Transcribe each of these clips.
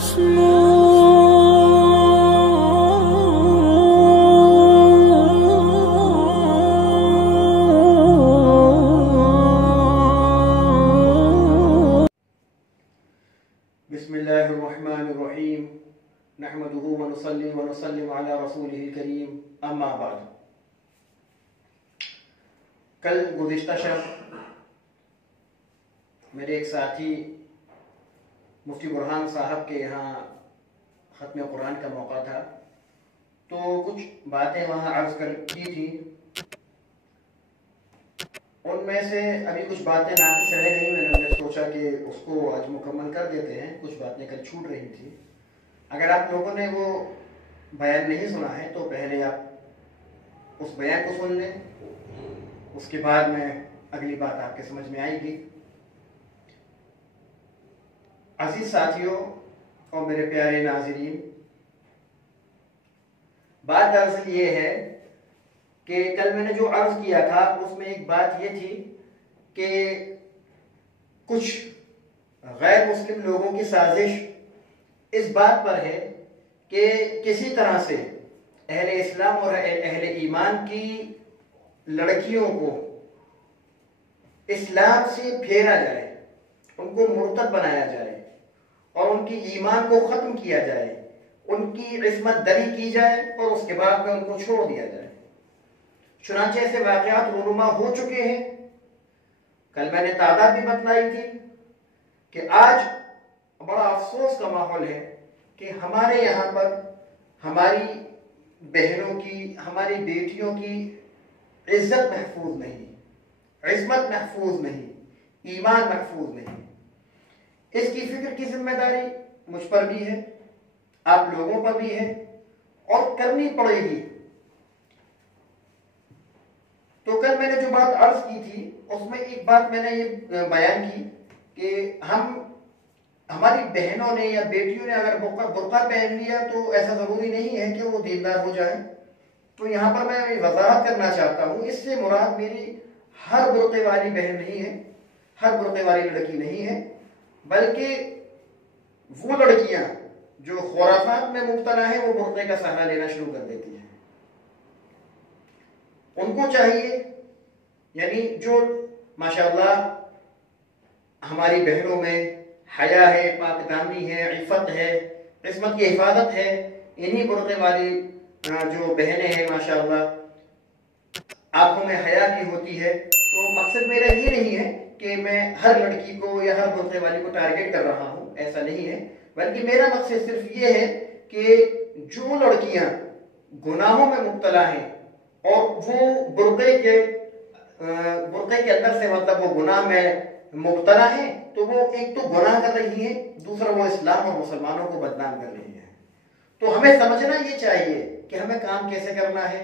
बिस्मिल्लाहिर्रहमानिर्रहीम नहमदुहु व नुसल्ली व नुसल्लिमु अला रसूलिहिल करीम अम्मा बाद। कल गुज़िश्ता शब मेरे एक साथी मुफ्ती बुरहान साहब के यहाँ ख़त्म कुरान का मौका था, तो कुछ बातें वहाँ अर्ज़ की थी। उनमें से अभी कुछ बातें नाक़िस रह गई। मैंने सोचा कि उसको आज मुकम्मल कर देते हैं, कुछ बातें कल छूट रही थी। अगर आप लोगों ने वो बयान नहीं सुना है तो पहले आप उस बयान को सुन लें, उसके बाद में अगली बात आपके समझ में आएगी। अजीज साथियों और मेरे प्यारे नाज़रीन, बात दरअसल ये है कि कल मैंने जो अर्ज किया था उसमें एक बात ये थी कि कुछ गैर मुस्लिम लोगों की साजिश इस बात पर है कि किसी तरह से अहले इस्लाम और अहले ईमान की लड़कियों को इस्लाम से फेरा जाए, उनको मुर्तद बनाया जाए और उनकी ईमान को ख़त्म किया जाए, उनकी इस्मत दरी की जाए और उसके बाद में उनको छोड़ दिया जाए। चुनांचे ऐसे वाक़यात रूनुमा हो चुके हैं। कल मैंने तादाद भी बतलाई थी कि आज बड़ा अफसोस का माहौल है कि हमारे यहाँ पर हमारी बहनों की, हमारी बेटियों की इज्जत महफूज नहीं, इस्मत महफूज नहीं, ईमान महफूज नहीं। इसकी फिक्र की जिम्मेदारी मुझ पर भी है, आप लोगों पर भी है और करनी पड़ेगी। तो कल मैंने जो बात अर्ज की थी उसमें एक बात मैंने ये बयान की कि हमारी बहनों ने या बेटियों ने अगर बुर्का पहन लिया तो ऐसा जरूरी नहीं है कि वो दीनदार हो जाए। तो यहाँ पर मैं वजाहत करना चाहता हूँ, इससे मुराद मेरी हर बुर्के वाली बहन नहीं है, हर बुर्के वाली लड़की नहीं है, बल्कि वो लड़कियां जो खुराफात में मुब्तला है वो बुर्के का सहारा लेना शुरू कर देती हैं। उनको चाहिए, यानी जो माशाअल्लाह हमारी बहनों में हया है, पाकदामी है, इफ़्फ़त है, इस्मत की हिफाजत है, इन्हीं बुर्के वाली जो बहनें हैं माशाअल्लाह आंखों में हया की होती है। तो मकसद मेरा ये नहीं है कि मैं हर लड़की को या हर बुर्के वाली को टारगेट कर रहा हूँ, ऐसा नहीं है, बल्कि मेरा मकसद सिर्फ ये है कि जो लड़कियां गुनाहों में मुब्तला हैं और वो बुर्के के अंदर से मतलब वो गुनाह में मुब्तला है, तो वो एक तो गुनाह कर रही है, दूसरा वो इस्लाम और मुसलमानों को बदनाम कर रही है। तो हमें समझना ये चाहिए कि हमें काम कैसे करना है।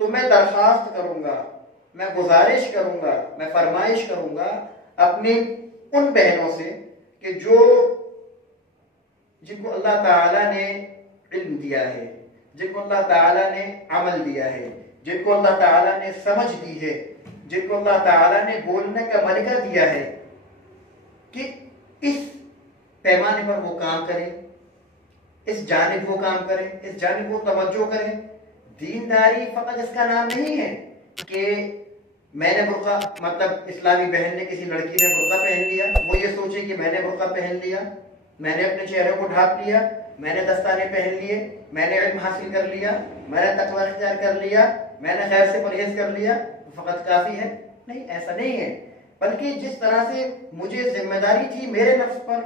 तो मैं दरख्वास्त करूंगा, मैं गुजारिश करूंगा, मैं फरमाइश करूंगा अपनी उन बहनों से कि जिनको अल्लाह ताला ने इल्म दिया है, जिनको अल्लाह ताला ने अमल दिया है, जिनको अल्लाह ताला ने समझ दी है, जिनको अल्लाह ताला ने बोलने का मलिका दिया है, कि इस पैमाने पर वो काम करें, इस जानिब वो काम करें, इस जानिब वो तवज्जो करें। दीनदारी फकत इसका नाम नहीं है कि मैंने बुर्का, मतलब इस्लामी बहन ने, किसी लड़की ने बुर्का पहन लिया, वो ये सोचे कि मैंने बुर्का पहन लिया, मैंने अपने चेहरे को ढांप लिया, मैंने दस्ताने पहन लिए, मैंने इल्म हासिल कर लिया, मैंने तकवा इख्तियार कर लिया, मैंने खैर से परहेज कर लिया, तो फकत काफी है। नहीं, ऐसा नहीं है, बल्कि जिस तरह से मुझे जिम्मेदारी थी मेरे नफ्स पर,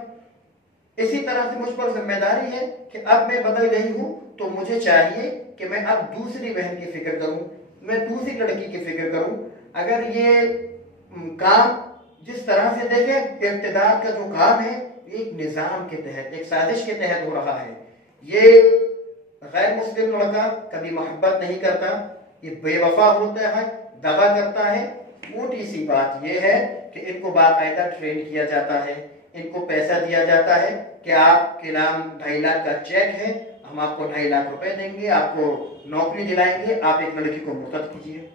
इसी तरह से मुझ पर जिम्मेदारी है कि अब मैं बदल गई हूं, तो मुझे चाहिए कि मैं अब दूसरी बहन की फिक्र करूं, मैं दूसरी लड़की की फिक्र करूं। अगर ये काम जिस तरह से देखें, इब्तिदार का जो काम है एक निजाम के तहत, एक साजिश के तहत हो रहा है। ये गैर मुस्लिम लड़का कभी मोहब्बत नहीं करता, ये बेवफा होता है, दगा करता है। मोटी सी बात यह है कि इनको बाकायदा ट्रेन किया जाता है, इनको पैसा दिया जाता है कि आपके नाम 2.5 लाख का चेक है, हम आपको 2.5 लाख रुपए देंगे, आपको नौकरी दिलाएंगे, आप एक लड़की को मुर्तद कीजिए,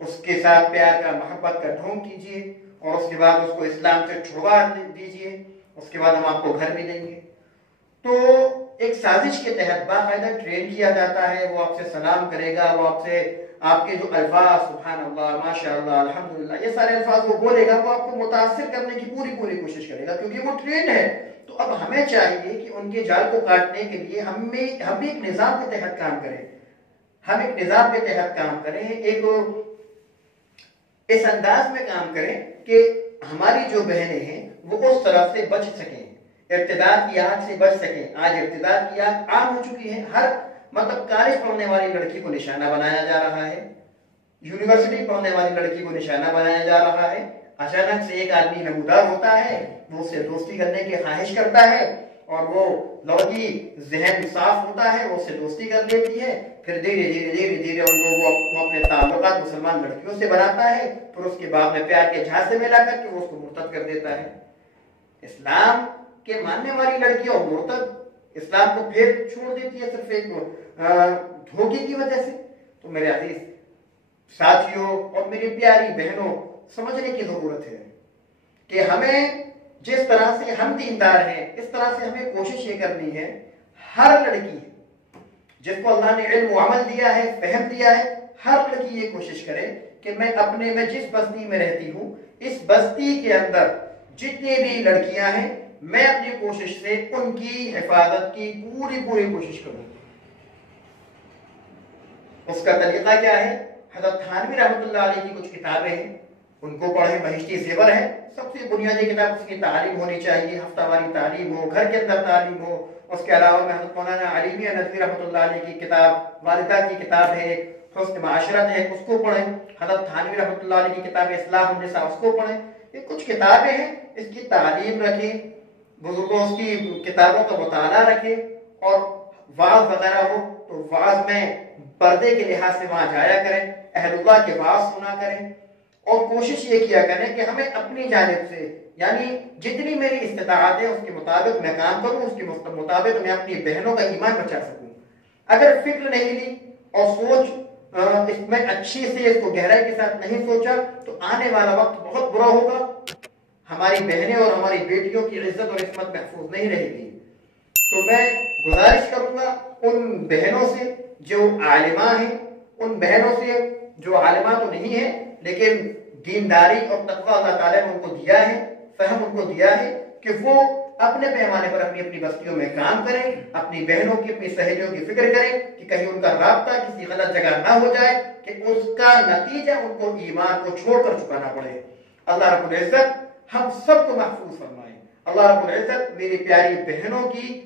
उसके साथ प्यार का, मोहब्बत का ढोंग कीजिए और उसके बाद उसको इस्लाम से छुड़वा दीजिए, उसके बाद हम आपको घर भी देंगे। تو ایک سازش کے تحت باقاعدہ ٹرین کیا جاتا ہے، وہ آپ سے سلام کرے گا، وہ آپ سے آپ کے جو الفاظ سبحان اللہ، ماشاء اللہ، الحمدللہ، یہ سارے الفاظ وہ بولے گا، وہ آپ کو متاثر کرنے کی پوری کوشش کرے گا، کیونکہ وہ ٹرین ہے۔ تو اب ہمیں چاہیے کہ ان کے جال کو کاٹنے کے لیے ہم ایک نظام کے تحت کام کریں، ہم ایک نظام کے تحت کام کریں، ایک اس انداز میں کام کریں کہ ہماری جو بہنیں ہیں وہ اس طرف سے بچ سکیں، ارتداد کی آگ سے بچ سکیں۔ آج ارتداد کی آگ عام ہو چکی ہے، ہر کالج پڑھنے والی لڑکی کو نشانہ بنایا جا رہا ہے، یونیورسٹی پڑھنے والی لڑکی کو نشانہ بنایا جا رہا ہے۔ اچانک سے ایک آدمی نمودار ہوتا ہے، وہ اس سے دوستی کرنے کی خواہش کرتا ہے، اور وہ لڑکی ذہن صاف ہوتا ہے، وہ اس سے دوستی کر لیتی ہے، پھر دھیرے وہ اپنے تعلقات مسلمان لڑکیوں سے بناتا ہے، پھر اس کے بعد میں پیار کے جھانسے میں لا کر کے وہ اس کو مرتد کر دیتا ہے۔ اسلام کے ماننے والی لڑکیوں مرتد اسلام کو پھر چھوڑ دیتی ہے صرف ایک دھوکے کی وجہ سے۔ تو میرے عزیز ساتھیوں اور میری پیاری بہنوں، سمجھنے کی ضرورت ہے کہ ہمیں جس طرح سے ہم دیندار ہیں، اس طرح سے ہمیں کوشش یہ کرنی ہے، ہر لڑکی جس کو اللہ نے علم و عمل دیا ہے، فہم دیا ہے، ہر لڑکی یہ کوشش کرے کہ میں جس بستی میں رہتی ہوں، اس بستی کے اندر جتنی بھی لڑکیاں ہیں، میں اپنی کوشش سے ان کی حفاظت کی پوری کوشش کروں۔ اس کا طریقہ کیا ہے؟ حضرت تھانوی رحمۃ اللہ علیہ کی کچھ کتابیں ہیں، ان کو پڑھیں، بہشتی زیور ہے، سب سے بنیادی کتاب اس کی تعلیم ہونی چاہیے، ہفتہ واری تعلیم ہو، گھر کے اندر تعلیم ہو۔ اس کے علاوہ میں حضرت مولانا علی میاں ندوی رحمۃ اللہ علیہ کی کتاب والدہ کی کتاب ہے، حسن معاشرت ہے، اس کو پڑھیں۔ حضرت تھانوی رحمۃ اللہ علیہ کی کتاب اصلاح النساء، اس کو پڑھیں۔ یہ کچھ کتابیں ہیں، اس کی تعلیم رکھیں، بزرگوں اس کی کتابوں کا مطالعہ رکھیں، اور وعظ وغیرہ ہو تو وعظ میں پردے کے لحاظ سے وہاں جایا کریں، اہل اللہ کے وعظ سنا کریں، اور کوشش یہ کیا کریں کہ ہمیں اپنی جانب سے، یعنی جتنی میری استطاعت ہے اس کے مطابق میں کام کروں، اس کے مطابق میں اپنی بہنوں کا ایمان بچا سکوں۔ اگر فکر نہیں لی اور سوچ اس میں اچھی سے اس کو گہرائی کے ساتھ نہیں سوچا تو آنے والا وقت بہت برا ہوگا، ہماری بہنیں اور ہماری بیٹیوں کی عزت اور عصمت محفوظ نہیں رہے گی۔ تو میں گزارش کروں گا ان بہنوں سے جو عالمہ ہیں، ان بہنوں سے جو عالمہ تو نہیں ہیں لیکن دینداری اور تقوی اللہ تعالیٰ نے ان کو دیا ہے، فہم ان کو دیا ہے، کہ وہ اپنے پیمانے پر اپنی بستیوں میں کام کریں، اپنی بہنوں کی، اپنی سہیلیوں کی فکر کریں کہ کہیں ان کا رابطہ کسی غلط جگہ نہ ہو جائے کہ اس کا نتیجہ ان کو ایمان کو چھوڑ کر چکانا پڑے۔ اللہ رب العزت ہم سب کو محفوظ فرمائے۔ اللہ رب العزت میری پیاری بہنوں کی،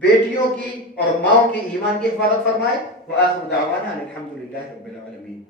بیٹیوں کی اور ماؤں کی ایمان کی حفاظت فرمائے۔ وآخر دعوانا الحمدللہ رب العالمین۔